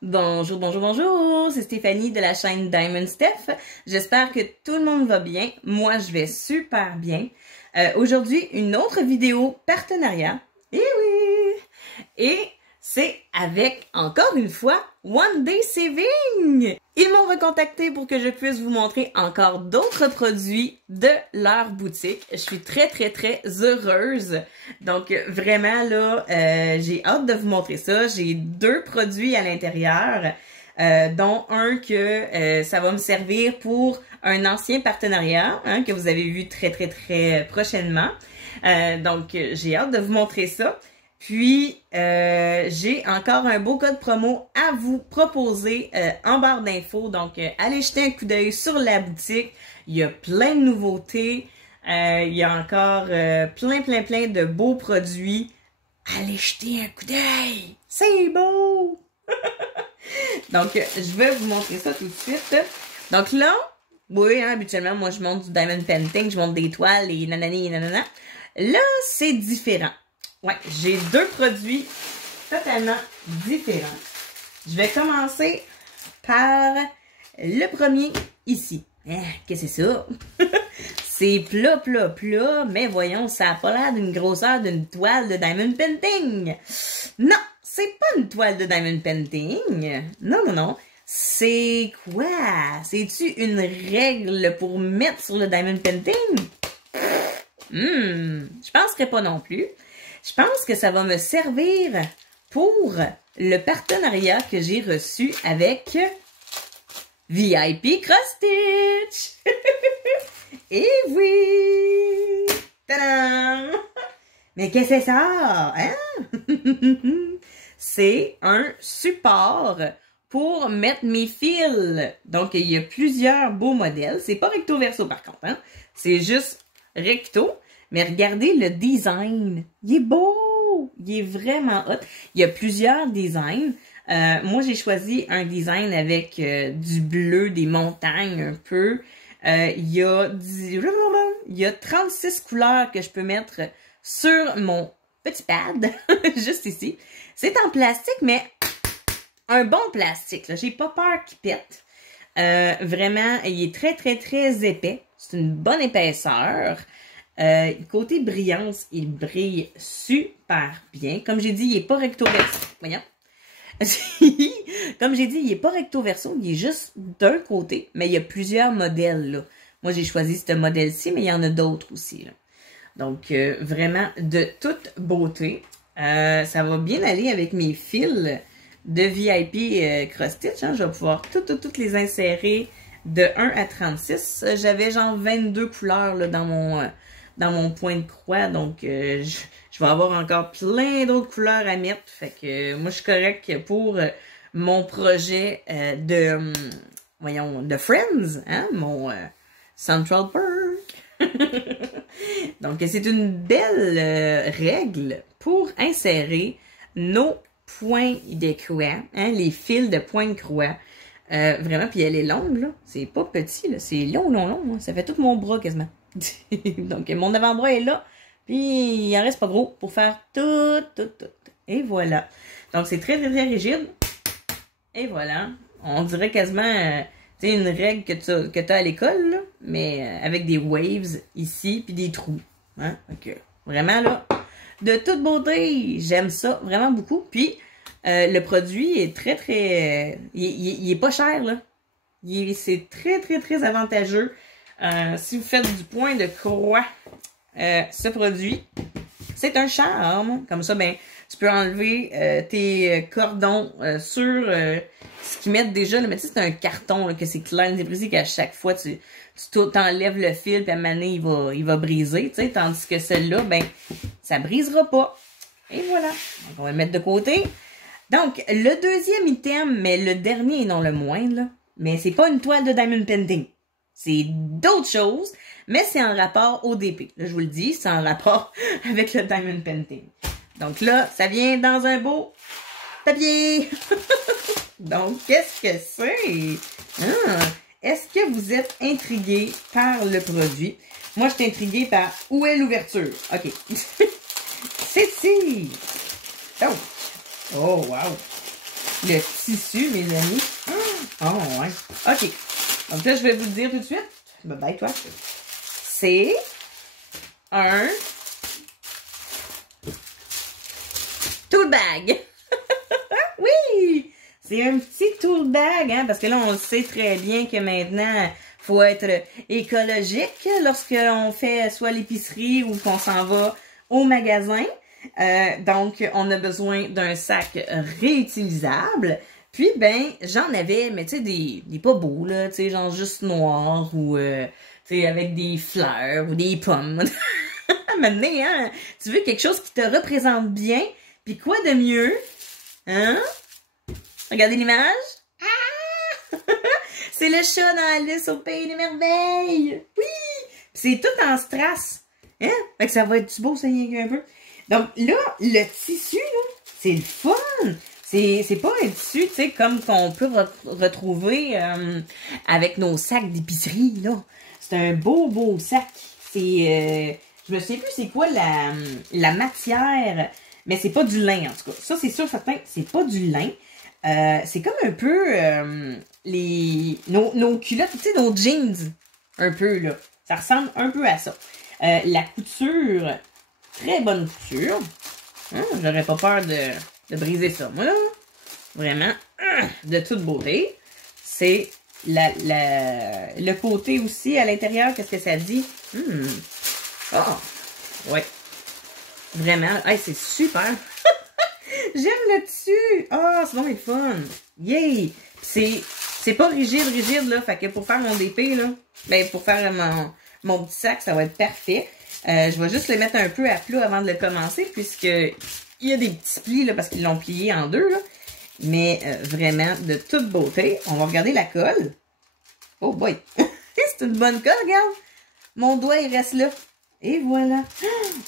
Bonjour, bonjour, bonjour, c'est Stéphanie de la chaîne Diamond Steph. J'espère que tout le monde va bien. Moi, je vais super bien. Aujourd'hui, une autre vidéo partenariat. Eh oui! Et c'est avec, encore une fois, One Day Saving! Ils m'ont recontacté pour que je puisse vous montrer encore d'autres produits de leur boutique. Je suis très heureuse. Donc, vraiment, là, j'ai hâte de vous montrer ça. J'ai 2 produits à l'intérieur, dont un que ça va me servir pour un ancien partenariat, hein, que vous avez vu très prochainement. Donc, j'ai hâte de vous montrer ça. Puis, j'ai encore un beau code promo à vous proposer en barre d'infos. Donc, allez jeter un coup d'œil sur la boutique. Il y a plein de nouveautés. Il y a encore plein de beaux produits. Allez jeter un coup d'œil. C'est beau! Donc, je vais vous montrer ça tout de suite. Donc là, oui, hein, habituellement, moi, je monte du diamond painting, je monte des toiles et nanani et nanana. Là, c'est différent. Ouais, j'ai 2 produits totalement différents. Je vais commencer par le premier ici. Qu'est-ce que c'est ça? C'est plat, mais voyons, ça n'a pas l'air d'une grosseur d'une toile de diamond painting. Non, c'est pas une toile de diamond painting. Non. C'est quoi? C'est-tu une règle pour mettre sur le diamond painting? Je penserais pas non plus. Je pense que ça va me servir pour le partenariat que j'ai reçu avec VIP Cross Stitch. Et oui! Tadam! Mais qu'est-ce que c'est ça? Hein? C'est un support pour mettre mes fils. Donc, il y a plusieurs beaux modèles. C'est pas recto verso par contre, hein? C'est juste recto. Mais regardez le design. Il est beau! Il est vraiment hot. Il y a plusieurs designs. Moi, j'ai choisi un design avec du bleu, des montagnes un peu. Il y a 36 couleurs que je peux mettre sur mon petit pad, juste ici. C'est en plastique, mais un bon plastique. J'ai pas peur qu'il pète. Vraiment, il est très épais. C'est une bonne épaisseur. Côté brillance, il brille super bien. Comme j'ai dit, il n'est pas recto verso. Voyons. Comme j'ai dit, il n'est pas recto verso, il est juste d'un côté, mais il y a plusieurs modèles, là. Moi, j'ai choisi ce modèle-ci, mais il y en a d'autres aussi, là. Donc, vraiment de toute beauté. Ça va bien aller avec mes fils de VIP Cross Stitch. Hein. Je vais pouvoir toutes les insérer de 1 à 36. J'avais genre 22 couleurs là, dans mon point de croix. Donc, je vais avoir encore plein d'autres couleurs à mettre. Fait que moi, je suis correcte pour mon projet de Friends, hein, mon Central Park. Donc, c'est une belle règle pour insérer nos points de croix, hein, les fils de points de croix. Vraiment, puis elle est longue, là. C'est pas petit, là. C'est long. Hein. Ça fait tout mon bras quasiment. Donc, mon avant-bras est là. Puis, il en reste pas gros pour faire tout. Et voilà. Donc, c'est très rigide. Et voilà. On dirait quasiment, tu sais, une règle que tu as à l'école, là. Mais avec des waves ici, puis des trous. Hein? Donc, vraiment, là, de toute beauté. J'aime ça vraiment beaucoup. Puis, le produit est il est pas cher, là. C'est très avantageux. Si vous faites du point de croix, ce produit, c'est un charme. Comme ça, ben, tu peux enlever tes cordons sur ce qu'ils mettent déjà. Là, mais tu sais, c'est un carton là, que c'est clair. C'est précis qu'à chaque fois, tu t'enlèves le fil, puis à un moment donné, il va briser. Tu sais, tandis que celle-là, ben, ça brisera pas. Et voilà. Donc, on va le mettre de côté. Donc, le deuxième item, mais le dernier et non le moindre, là, mais c'est pas une toile de diamond painting. C'est d'autres choses, mais c'est en rapport au DP. Là, je vous le dis, c'est en rapport avec le diamond painting. Donc là, ça vient dans un beau papier. Donc, qu'est-ce que c'est? Est-ce que vous êtes intrigué par le produit? Moi, je suis intriguée par où est l'ouverture. OK. C'est ici. Oh, wow. le tissu, mes amis. Oh, ouais. OK. Donc là, je vais vous le dire tout de suite. Bye bye, toi. C'est un tool bag. Oui! C'est un petit tool bag, hein, parce que là, on le sait très bien que maintenant, faut être écologique lorsqu'on fait soit l'épicerie ou qu'on s'en va au magasin. Donc, on a besoin d'un sac réutilisable. Puis, ben, j'en avais, mais tu sais, des pas beaux, là, tu sais, genre juste noirs ou, tu sais, avec des fleurs ou des pommes. Maintenant, hein, tu veux quelque chose qui te représente bien, puis quoi de mieux, hein? Regardez l'image. Ah! C'est le chat dans Alice au Pays des Merveilles. Oui! C'est tout en strass. Hein? Fait que ça va être beau, ça y est un peu. Donc là, le tissu, là, c'est le fun. C'est pas un tissu, tu sais, comme qu'on peut retrouver avec nos sacs d'épicerie, là. C'est un beau sac. C'est, je me souviens plus c'est quoi la matière, mais c'est pas du lin, en tout cas. Ça, c'est sûr, certain, c'est pas du lin. C'est comme un peu nos culottes, tu sais, nos jeans, un peu, là. Ça ressemble un peu à ça. La couture, très bonne couture. Hein, j'aurais pas peur de briser ça, moi, là. Vraiment, de toute beauté. C'est le côté aussi à l'intérieur, qu'est-ce que ça dit? Oh, ouais. Vraiment, hey, c'est super. J'aime le tissu. Ah, c'est vraiment le fun. Yay! C'est pas rigide, là. Fait que pour faire mon DP, là, ben, pour faire mon petit sac, ça va être parfait. Je vais juste le mettre un peu à plat avant de le commencer, puisque il y a des petits plis, là, parce qu'ils l'ont plié en deux, là. Mais vraiment, de toute beauté. On va regarder la colle. Oh boy! C'est une bonne colle, regarde! Mon doigt, il reste là. Et voilà.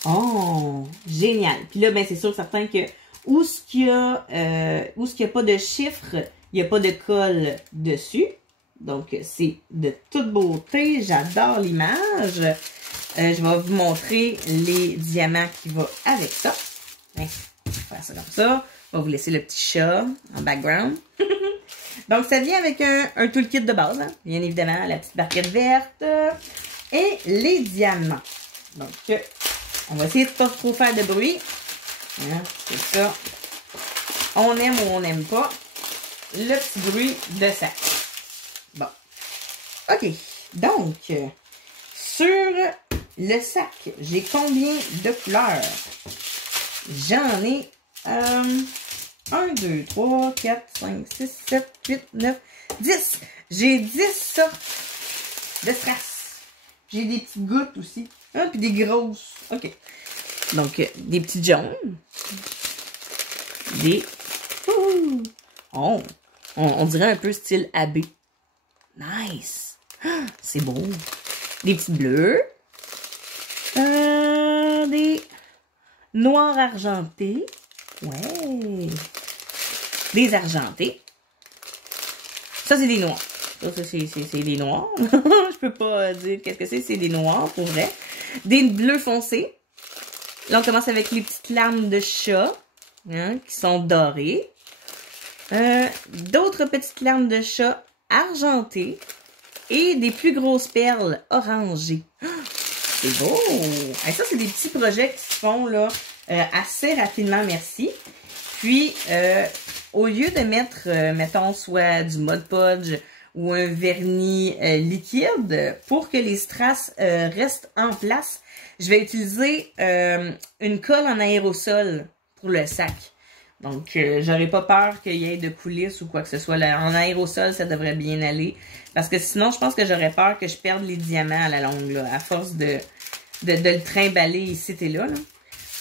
Oh! Génial! Puis là, ben, c'est sûr certain que où ce qu'il y a pas de chiffres, il n'y a pas de colle dessus. Donc, c'est de toute beauté. J'adore l'image. Je vais vous montrer les diamants qui vont avec ça. Hein, on va faire ça comme ça. On va vous laisser le petit chat en background. Donc, ça vient avec un toolkit de base. Hein? Bien évidemment, la petite barquette verte et les diamants. Donc, on va essayer de ne pas trop faire de bruit. Hein? C'est ça. On aime ou on n'aime pas le petit bruit de sac. Bon. OK. Donc, sur le sac, j'ai combien de couleurs? J'en ai 1, 2, 3, 4, 5, 6, 7, 8, 9, 10. J'ai 10 sortes de strass. J'ai des petites gouttes aussi. Ah, puis des grosses. OK. Donc, des petits jaunes. Des... Oh! On dirait un peu style AB. Nice! C'est beau. Des petits bleus. Des noirs argentés. Ouais! Des argentés. Ça, c'est des noirs. Ça, c'est des noirs. Je peux pas dire qu'est-ce que c'est. C'est des noirs, pour vrai. Des bleus foncés. Là, on commence avec les petites larmes de chat. Hein, qui sont dorées. D'autres petites larmes de chat argentées. Et des plus grosses perles orangées. C'est beau! Et ça, c'est des petits projets qui se font là assez rapidement, merci. Puis, au lieu de mettre, mettons, soit du Mod Podge ou un vernis liquide, pour que les strass restent en place, je vais utiliser une colle en aérosol pour le sac. Donc, j'aurais pas peur qu'il y ait de coulisses ou quoi que ce soit. Là, en aérosol, ça devrait bien aller. Parce que sinon, je pense que j'aurais peur que je perde les diamants à la longue, là, à force de le trimballer ici et là.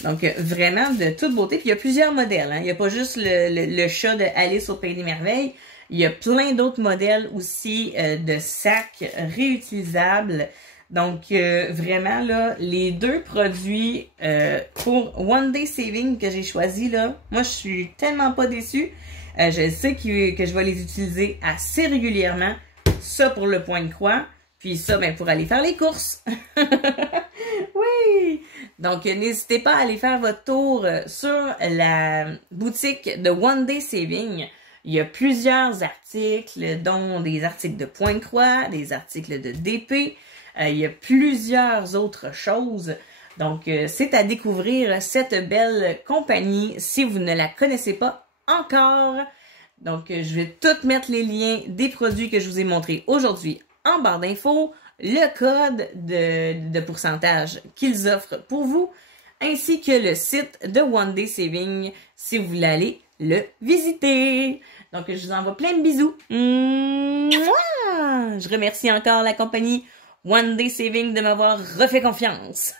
Donc, vraiment de toute beauté. Puis, il y a plusieurs modèles. Hein. Il n'y a pas juste le chat de Alice au Pays des Merveilles. Il y a plein d'autres modèles aussi de sacs réutilisables. Donc, vraiment, là, les deux produits pour One Day Saving que j'ai choisi, là, moi, je suis tellement pas déçue. Je sais que je vais les utiliser assez régulièrement. Ça pour le point de croix. Puis ça, ben, pour aller faire les courses. Oui! Donc, n'hésitez pas à aller faire votre tour sur la boutique de One Day Saving. Il y a plusieurs articles, dont des articles de point de croix, des articles de DP. Il y a plusieurs autres choses. Donc, c'est à découvrir cette belle compagnie si vous ne la connaissez pas encore. Donc, je vais tout mettre les liens des produits que je vous ai montrés aujourd'hui en barre d'infos, le code de pourcentage qu'ils offrent pour vous, ainsi que le site de One Day Saving si vous voulez aller le visiter. Donc, je vous envoie plein de bisous. Mouah! Je remercie encore la compagnie One Day Saving de m'avoir refait confiance.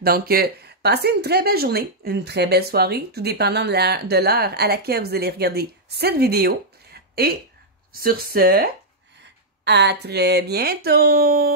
Donc, passez une très belle journée, une très belle soirée, tout dépendant de l'heure à laquelle vous allez regarder cette vidéo. Et sur ce, à très bientôt!